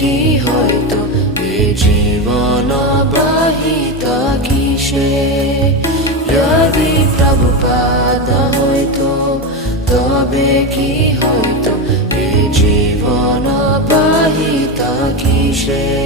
কি হয়তো এ জীবন বাহিত কিসে যদি প্রভুপাদ হয়তো তবে কি হয়তো এ জীবন বাহিত কিসে